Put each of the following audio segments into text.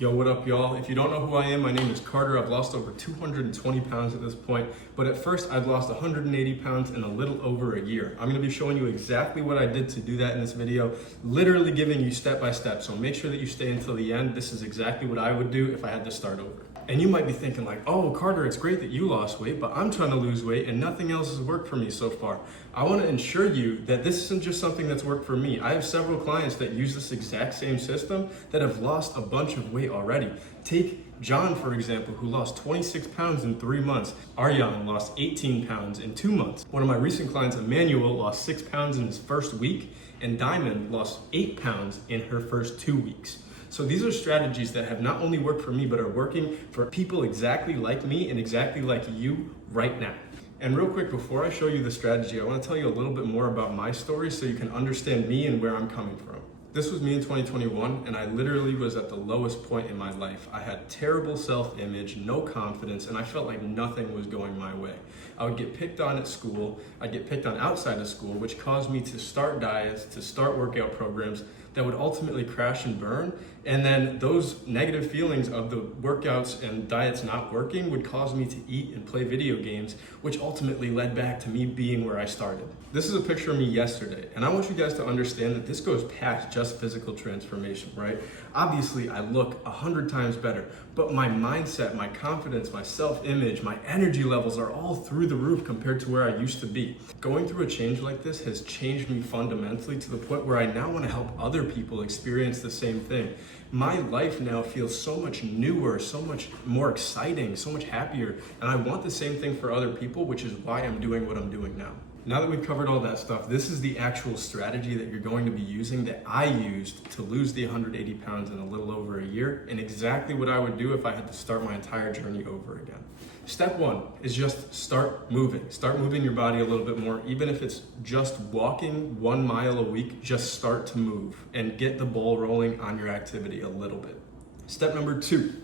Yo, what up, y'all? If you don't know who I am, my name is Carter. I've lost over 220 pounds at this point, but at first I'd lost 180 pounds in a little over a year. I'm gonna be showing you exactly what I did to do that in this video, literally giving you step by step. So make sure that you stay until the end. This is exactly what I would do if I had to start over. And you might be thinking like, oh, Carter, it's great that you lost weight, but I'm trying to lose weight and nothing else has worked for me so far. I wanna ensure you that this isn't just something that's worked for me. I have several clients that use this exact same system that have lost a bunch of weight already. Take John, for example, who lost 26 pounds in 3 months. Aryan lost 18 pounds in 2 months. One of my recent clients, Emmanuel, lost 6 pounds in his first week, and Diamond lost 8 pounds in her first 2 weeks. So these are strategies that have not only worked for me, but are working for people exactly like me and exactly like you right now. And real quick, before I show you the strategy, I want to tell you a little bit more about my story so you can understand me and where I'm coming from. This was me in 2021, and I literally was at the lowest point in my life. I had terrible self-image, no confidence, and I felt like nothing was going my way. I would get picked on at school, I'd get picked on outside of school, which caused me to start diets, to start workout programs that would ultimately crash and burn. And then those negative feelings of the workouts and diets not working would cause me to eat and play video games, which ultimately led back to me being where I started. This is a picture of me yesterday, and I want you guys to understand that this goes past just physical transformation, right? Obviously, I look 100 times better, but my mindset, my confidence, my self-image, my energy levels are all through the roof compared to where I used to be. Going through a change like this has changed me fundamentally to the point where I now want to help other people experience the same thing. My life now feels so much newer, so much more exciting, so much happier, and I want the same thing for other people, which is why I'm doing what I'm doing now. Now that we've covered all that stuff, this is the actual strategy that you're going to be using that I used to lose the 180 pounds in a little over a year, and exactly what I would do if I had to start my entire journey over again. Step one is just start moving. Start moving your body a little bit more. Even if it's just walking 1 mile a week, just start to move and get the ball rolling on your activity a little bit. Step number two,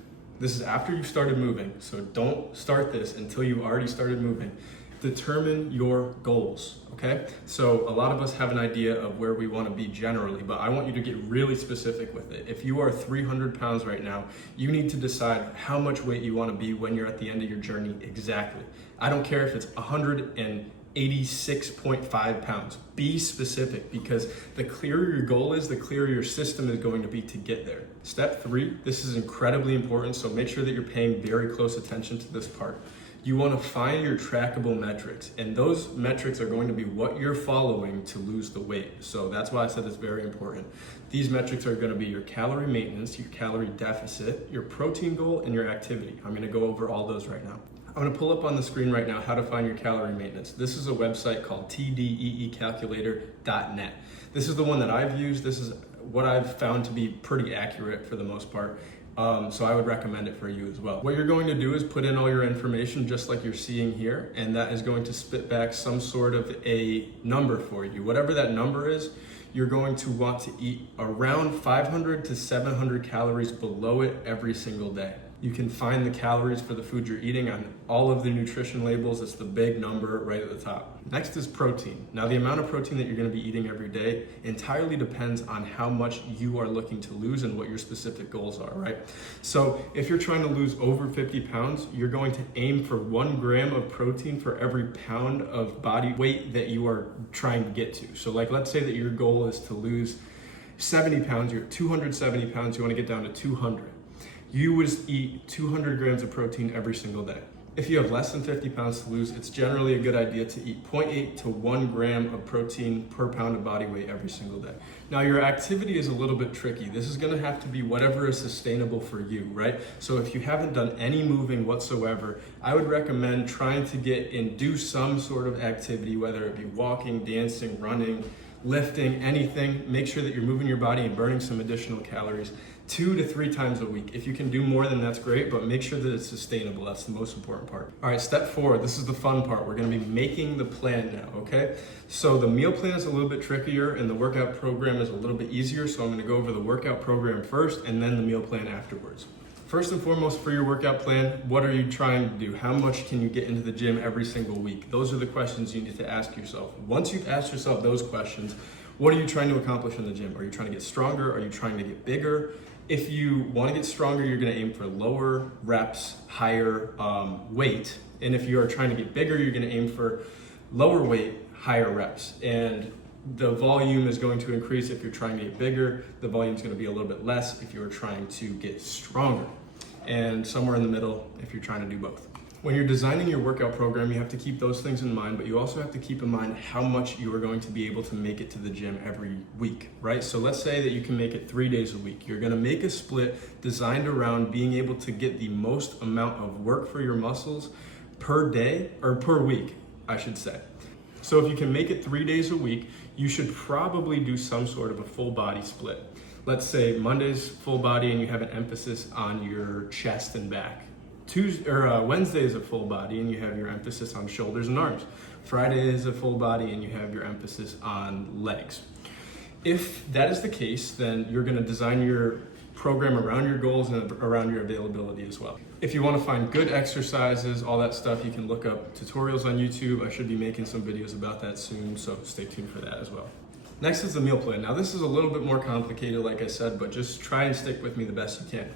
this is after you've started moving, so don't start this until you've already started moving. Determine your goals, okay? So a lot of us have an idea of where we want to be generally, but I want you to get really specific with it. If you are 300 pounds right now, you need to decide how much weight you want to be when you're at the end of your journey exactly. I don't care if it's 186.5 pounds. Be specific, because the clearer your goal is, the clearer your system is going to be to get there. Step three, this is incredibly important, so make sure that you're paying very close attention to this part. You want to find your trackable metrics, and those metrics are going to be what you're following to lose the weight. So that's why I said it's very important. These metrics are going to be your calorie maintenance, your calorie deficit, your protein goal, and your activity. I'm going to go over all those right now. I'm going to pull up on the screen right now how to find your calorie maintenance. This is a website called tdeecalculator.net. This is the one that I've used. This is what I've found to be pretty accurate for the most part. So I would recommend it for you as well. What you're going to do is put in all your information just like you're seeing here, and that is going to spit back some sort of a number for you. Whatever that number is, you're going to want to eat around 500 to 700 calories below it every single day. You can find the calories for the food you're eating on all of the nutrition labels. It's the big number right at the top. Next is protein. Now, the amount of protein that you're going to be eating every day entirely depends on how much you are looking to lose and what your specific goals are, right? So if you're trying to lose over 50 pounds, you're going to aim for 1 gram of protein for every pound of body weight that you are trying to get to. So like, let's say that your goal is to lose 70 pounds, you're 270 pounds, you want to get down to 200. You would eat 200 grams of protein every single day. If you have less than 50 pounds to lose, it's generally a good idea to eat 0.8 to 1 gram of protein per pound of body weight every single day. Now, your activity is a little bit tricky. This is gonna have to be whatever is sustainable for you, right? So if you haven't done any moving whatsoever, I would recommend trying to do some sort of activity, whether it be walking, dancing, running, lifting, anything. Make sure that you're moving your body and burning some additional calories 2 to 3 times a week. If you can do more, then that's great, but make sure that it's sustainable. That's the most important part. All right, step 4, this is the fun part. We're gonna be making the plan now, okay? So the meal plan is a little bit trickier and the workout program is a little bit easier, so I'm gonna go over the workout program first and then the meal plan afterwards. First and foremost, for your workout plan, what are you trying to do? How much can you get into the gym every single week? Those are the questions you need to ask yourself. Once you've asked yourself those questions, what are you trying to accomplish in the gym? Are you trying to get stronger? Are you trying to get bigger? If you want to get stronger, you're going to aim for lower reps, higher weight. And if you are trying to get bigger, you're going to aim for lower weight, higher reps. And the volume is going to increase if you're trying to get bigger. The volume is going to be a little bit less if you're trying to get stronger. And somewhere in the middle if you're trying to do both. When you're designing your workout program, you have to keep those things in mind, but you also have to keep in mind how much you are going to be able to make it to the gym every week, right? So let's say that you can make it 3 days a week. You're gonna make a split designed around being able to get the most amount of work for your muscles per day, or per week, I should say. So if you can make it 3 days a week, you should probably do some sort of a full body split. Let's say Monday's full body and you have an emphasis on your chest and back. Wednesday is a full body and you have your emphasis on shoulders and arms. Friday is a full body and you have your emphasis on legs. If that is the case, then you're going to design your program around your goals and around your availability as well. If you want to find good exercises, all that stuff, you can look up tutorials on YouTube. I should be making some videos about that soon, so stay tuned for that as well. Next is the meal plan. Now this is a little bit more complicated, like I said, but just try and stick with me the best you can.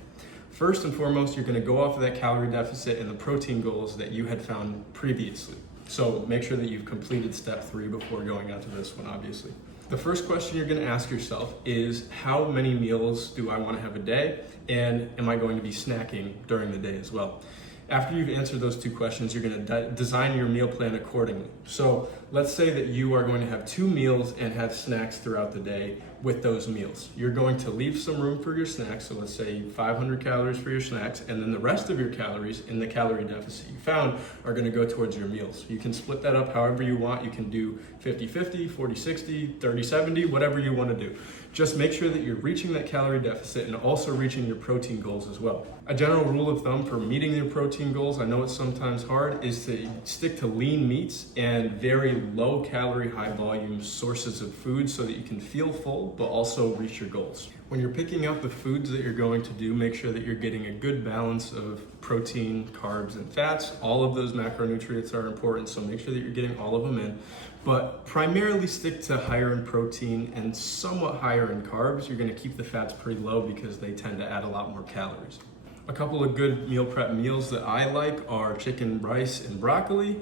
First and foremost, you're going to go off of that calorie deficit and the protein goals that you had found previously. So make sure that you've completed step 3 before going on to this one, obviously. The first question you're going to ask yourself is, how many meals do I want to have a day? And am I going to be snacking during the day as well? After you've answered those 2 questions, you're going to design your meal plan accordingly. So let's say that you are going to have 2 meals and have snacks throughout the day with those meals. You're going to leave some room for your snacks. So let's say 500 calories for your snacks, and then the rest of your calories in the calorie deficit you found are going to go towards your meals. You can split that up however you want. You can do 50-50, 40-60, 30-70, whatever you want to do. Just make sure that you're reaching that calorie deficit and also reaching your protein goals as well. A general rule of thumb for meeting your protein goals, I know it's sometimes hard, is to stick to lean meats and very low calorie, high volume sources of food so that you can feel full but also reach your goals. When you're picking out the foods that you're going to do, make sure that you're getting a good balance of protein, carbs, and fats. All of those macronutrients are important, so make sure that you're getting all of them in. But primarily stick to higher in protein and somewhat higher in carbs. You're going to keep the fats pretty low because they tend to add a lot more calories. A couple of good meal prep meals that I like are chicken, rice, and broccoli.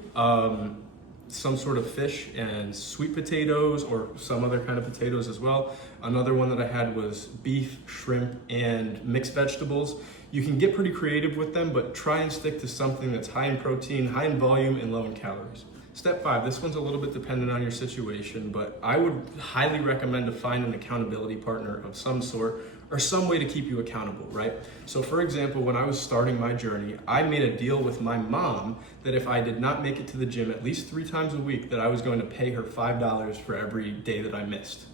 Some sort of fish and sweet potatoes, or some other kind of potatoes as well. Another one that I had was beef, shrimp, and mixed vegetables. You can get pretty creative with them, but try and stick to something that's high in protein, high in volume, and low in calories. Step 5, this one's a little bit dependent on your situation, but I would highly recommend to find an accountability partner of some sort, or some way to keep you accountable, right? So for example, when I was starting my journey, I made a deal with my mom that if I did not make it to the gym at least 3 times a week, that I was going to pay her $5 for every day that I missed.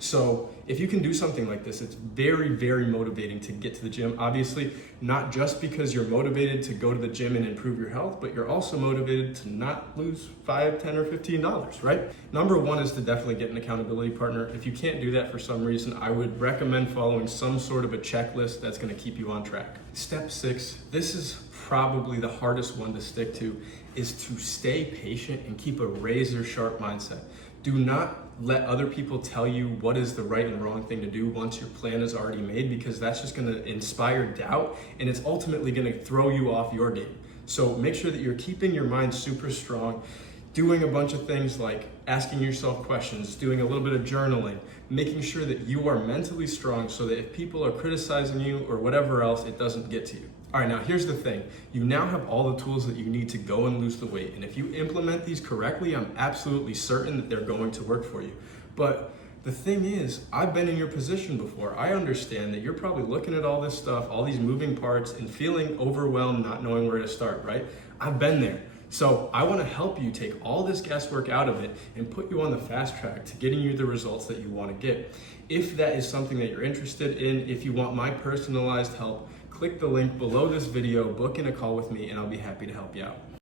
So if you can do something like this, it's very, very motivating to get to the gym. Obviously, not just because you're motivated to go to the gym and improve your health, but you're also motivated to not lose $5, $10, or $15, right? Number 1 is to definitely get an accountability partner. If you can't do that for some reason, I would recommend following some sort of a checklist that's gonna keep you on track. Step 6, this is probably the hardest one to stick to, is to stay patient and keep a razor sharp mindset. Do not let other people tell you what is the right and wrong thing to do once your plan is already made, because that's just going to inspire doubt and it's ultimately going to throw you off your game. So make sure that you're keeping your mind super strong, doing a bunch of things like asking yourself questions, doing a little bit of journaling, making sure that you are mentally strong so that if people are criticizing you or whatever else, it doesn't get to you. All right, now here's the thing. You now have all the tools that you need to go and lose the weight. And if you implement these correctly, I'm absolutely certain that they're going to work for you. But the thing is, I've been in your position before. I understand that you're probably looking at all this stuff, all these moving parts, and feeling overwhelmed, not knowing where to start, right? I've been there. So I want to help you take all this guesswork out of it and put you on the fast track to getting you the results that you want to get. If that is something that you're interested in, if you want my personalized help, click the link below this video, book in a call with me, and I'll be happy to help you out.